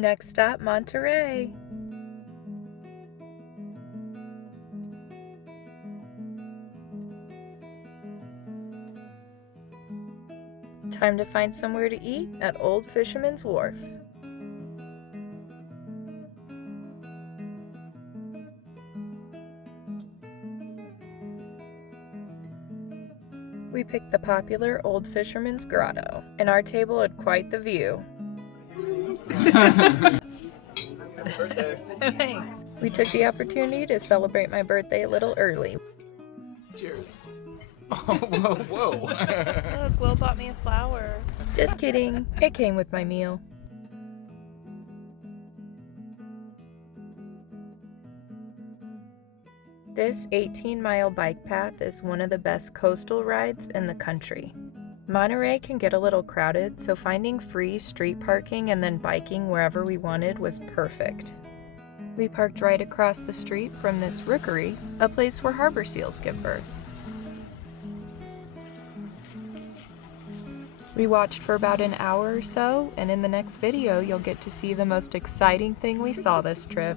Next stop, Monterey. Time to find somewhere to eat at Old Fisherman's Wharf. We picked the popular Old Fisherman's Grotto, and our table had quite the view. Thanks. We took the opportunity to celebrate my birthday a little early. Cheers. Oh, whoa. Look, Will bought me a flower. Just kidding, it came with my meal. This 18-mile bike path is one of the best coastal rides in the country. Monterey can get a little crowded, so finding free street parking and then biking wherever we wanted was perfect. We parked right across the street from this rookery, a place where harbor seals give birth. We watched for about an hour or so, and in the next video you'll get to see the most exciting thing we saw this trip.